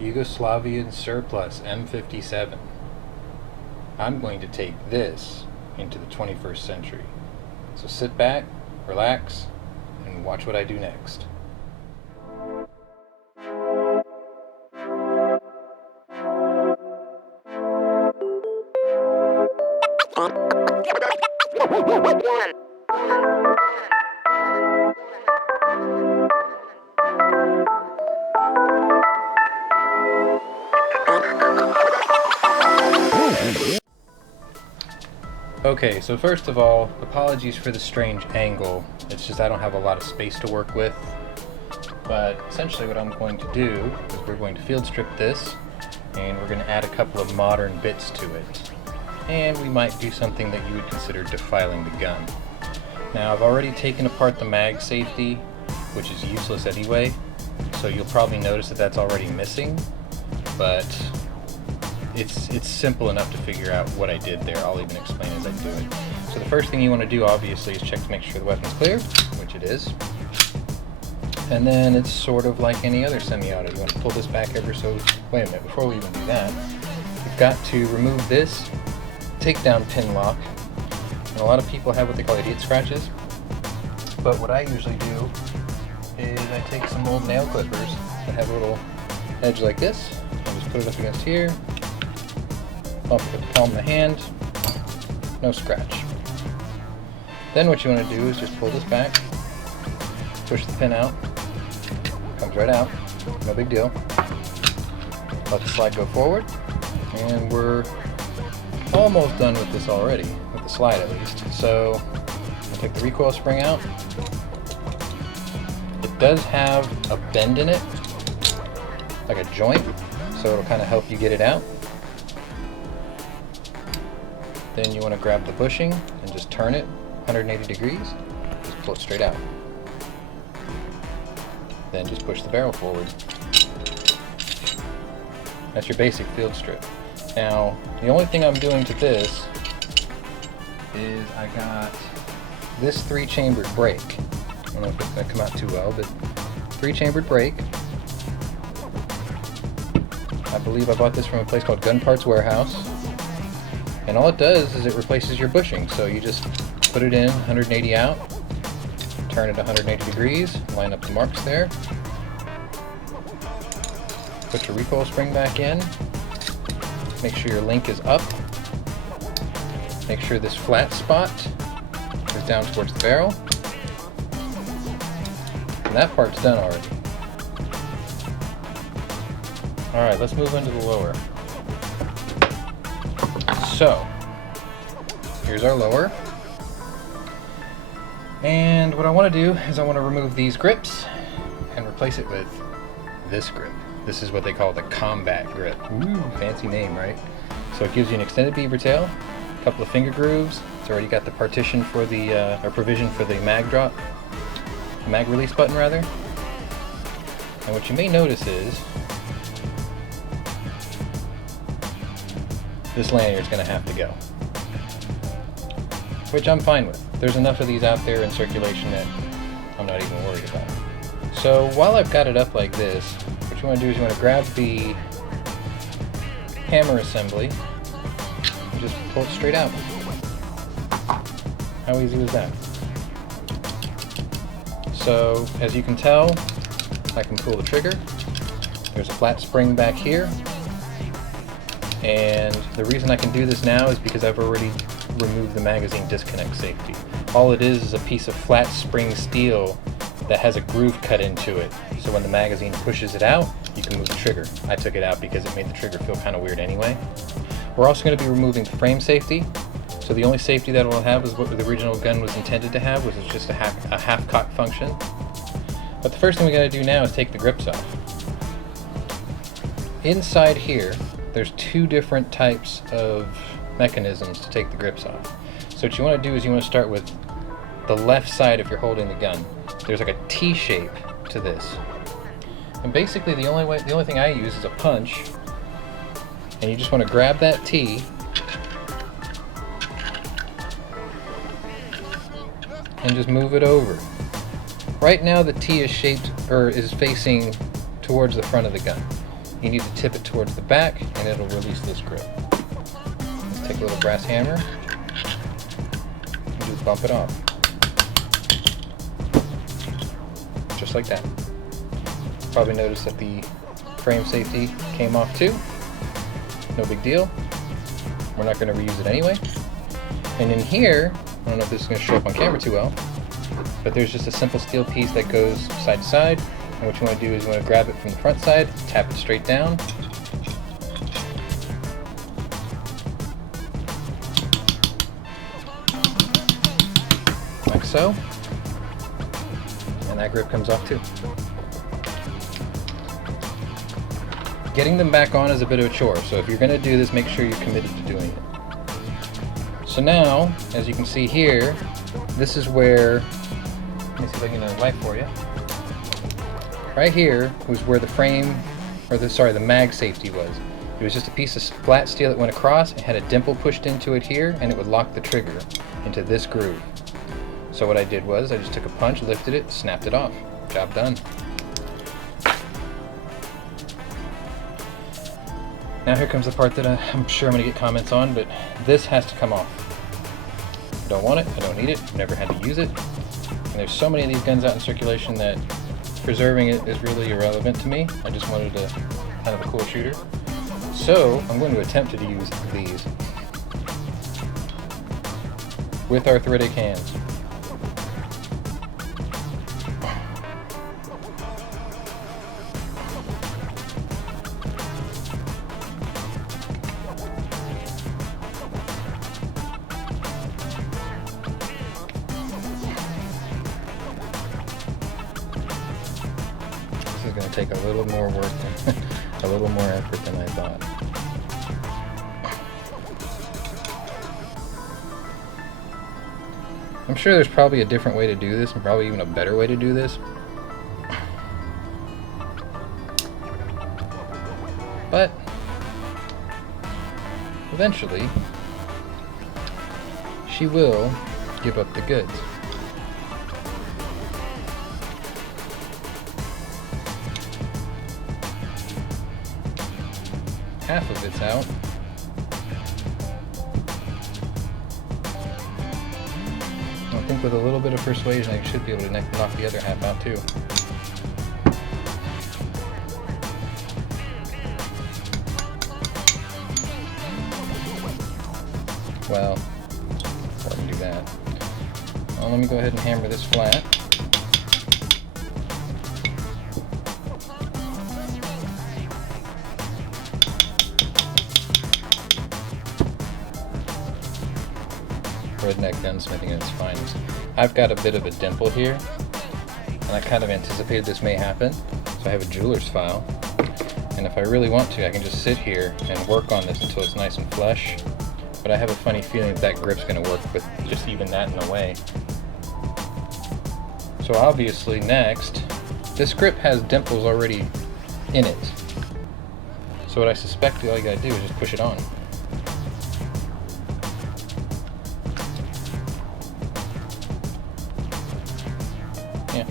Yugoslavian surplus M57. I'm going to take this into the 21st century. So sit back, relax, and watch what I do next. Okay, so first of all, apologies for the strange angle. It's just I don't have a lot of space to work with. But essentially what I'm going to do is we're going to field strip this, and we're going to add a couple of modern bits to it. And we might do something that you would consider defiling the gun. Now, I've already taken apart the mag safety, which is useless anyway, so you'll probably notice that that's already missing, but it's simple enough to figure out what I did there. I'll even explain as I do it. So the first thing you want to do, obviously, is check to make sure the weapon's clear, which it is. And then it's sort of like any other semi-auto. You want to pull this back ever so... Wait a minute, before we even do that, you've got to remove this takedown pin lock. And a lot of people have what they call idiot scratches. But what I usually do is I take some old nail clippers that have a little edge like this, and just put it up against here, bump it with the palm of the hand, no scratch. Then what you want to do is just pull this back, push the pin out, comes right out, no big deal. Let the slide go forward, and we're almost done with this already, with the slide at least. So I'll take the recoil spring out. It does have a bend in it, like a joint, so it'll kind of help you get it out. Then you want to grab the bushing and just turn it 180 degrees, just pull it straight out. Then just push the barrel forward. That's your basic field strip. Now, the only thing I'm doing to this is I got this 3-chambered brake. I don't know if it's going to come out too well, but 3-chambered brake. I believe I bought this from a place called Gun Parts Warehouse. And all it does is it replaces your bushing. So you just put it in 180 out, turn it 180 degrees, line up the marks there. Put your recoil spring back in. Make sure your link is up. Make sure this flat spot is down towards the barrel. And that part's done already. Alright, let's move into the lower. So, here's our lower. And what I want to do is I want to remove these grips and replace it with this grip. This is what they call the combat grip. Ooh, fancy name, right? So it gives you an extended beaver tail, a couple of finger grooves. It's already got the partition for the, or provision for the mag drop, mag release button rather. And what you may notice is this lanyard's going to have to go, which I'm fine with. There's enough of these out there in circulation that I'm not even worried about. So while I've got it up like this, what you want to do is you want to grab the hammer assembly and just pull it straight out. How easy was that? So as you can tell, I can pull the trigger. There's a flat spring back here. And the reason I can do this now is because I've already removed the magazine disconnect safety. All it is a piece of flat spring steel that has a groove cut into it. So when the magazine pushes it out, you can move the trigger. I took it out because it made the trigger feel kind of weird anyway. We're also going to be removing the frame safety. So the only safety that it will have is what the original gun was intended to have, which is just a half cock function. But the first thing we got to do now is take the grips off. Inside here, there's 2 different types of mechanisms to take the grips off. So what you want to do is you want to start with the left side if you're holding the gun. There's like a T shape to this. And basically the only thing I use is a punch. And you just want to grab that T and just move it over. Right now the T is shaped, or is facing towards the front of the gun. You you need to tip it towards the back and it'll release this grip. Let's take a little brass hammer and just bump it off. Just like that. Probably noticed that the frame safety came off too. No big deal. We're not going to reuse it anyway. And in here, I don't know if this is going to show up on camera too well, but there's just a simple steel piece that goes side to side. And what you want to do is you want to grab it from the front side, tap it straight down. Like so. And that grip comes off too. Getting them back on is a bit of a chore, so if you're going to do this, make sure you're committed to doing it. So now, as you can see here, this is where, let me see if I can get a light for you. Right here was where the frame, or the mag safety was. It was just a piece of flat steel that went across, it had a dimple pushed into it here, and it would lock the trigger into this groove. So what I did was, I just took a punch, lifted it, snapped it off. Job done. Now here comes the part that I'm sure I'm going to get comments on, but this has to come off. I don't want it, I don't need it, I've never had to use it. And there's so many of these guns out in circulation that preserving it is really irrelevant to me. I just wanted a kind of a cool shooter. So I'm going to attempt to use these with arthritic hands. This is going to take a little more work, a little more effort than I thought. I'm sure there's probably a different way to do this, and probably even a better way to do this. But eventually, she will give up the goods. Half of it's out. I think with a little bit of persuasion, I should be able to knock the other half out too. Well, before I can do that, well, let me go ahead and hammer this flat. Redneck gunsmithing at its finest. I've got a bit of a dimple here, and I kind of anticipated this may happen, so I have a jeweler's file, and if I really want to, I can just sit here and work on this until it's nice and flush, but I have a funny feeling that grip's going to work with just even that in the way. So obviously next, this grip has dimples already in it, so what I suspect all you gotta do is just push it on. Yeah.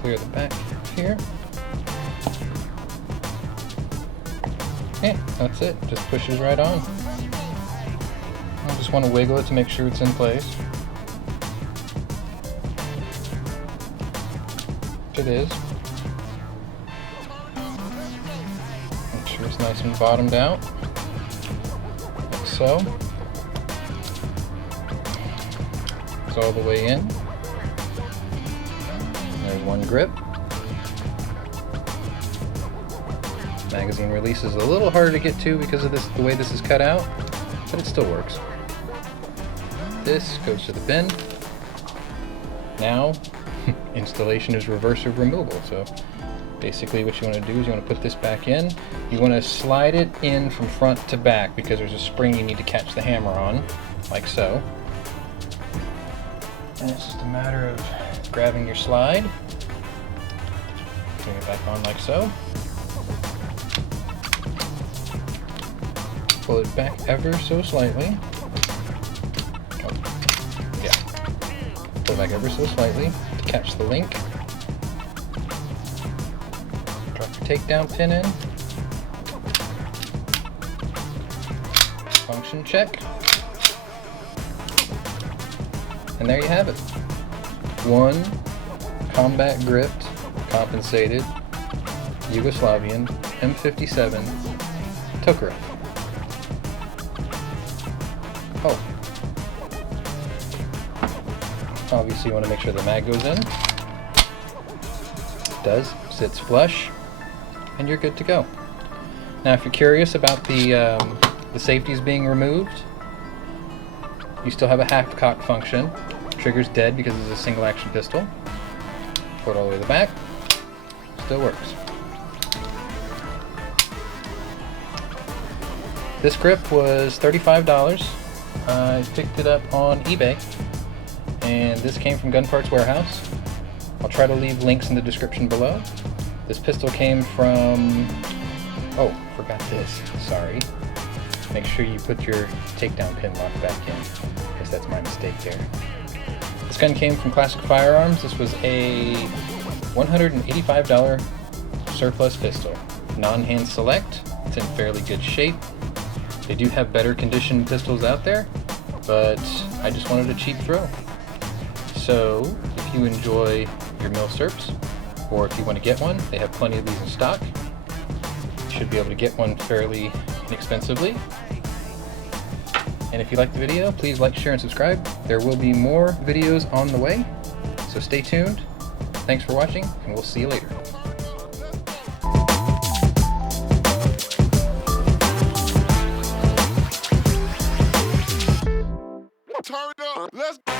Clear the back here. Yeah, that's it. Just pushes right on. I just want to wiggle it to make sure it's in place. It is. Make sure it's nice and bottomed out, like so. It's all the way in. There's one grip. Magazine release is a little harder to get to because of the way this is cut out, but it still works. This goes to the bin. Now, installation is reverse or removable. So basically what you want to do is you want to put this back in. You want to slide it in from front to back because there's a spring you need to catch the hammer on, like so. And it's just a matter of grabbing your slide, putting it back on like so. pull it back ever so slightly. Oh, yeah. Pull it back ever so slightly to catch the link. Drop your takedown pin in. Function check. And there you have it. One combat gripped, compensated Yugoslavian M57 Tokarev. Oh. Obviously you want to make sure the mag goes in. It does. Sits flush. And you're good to go. Now if you're curious about the safeties being removed, you still have a half cock function. Trigger's dead because it's a single action pistol. Put it all the way to the back. Still works. This grip was $35. I picked it up on eBay, and this came from Gun Parts Warehouse. I'll try to leave links in the description below. This pistol came from... Oh, forgot this. Sorry. Make sure you put your takedown pin lock back in. I guess that's my mistake there. This gun came from Classic Firearms. This was a $185 surplus pistol. Non-hand select. It's in fairly good shape. They do have better conditioned pistols out there, but I just wanted a cheap throw. So if you enjoy your mil-surps, or if you want to get one, they have plenty of these in stock. You should be able to get one fairly inexpensively. And if you liked the video, please like, share, and subscribe. There will be more videos on the way, so stay tuned. Thanks for watching, and we'll see you later. Turn it up. Let's go.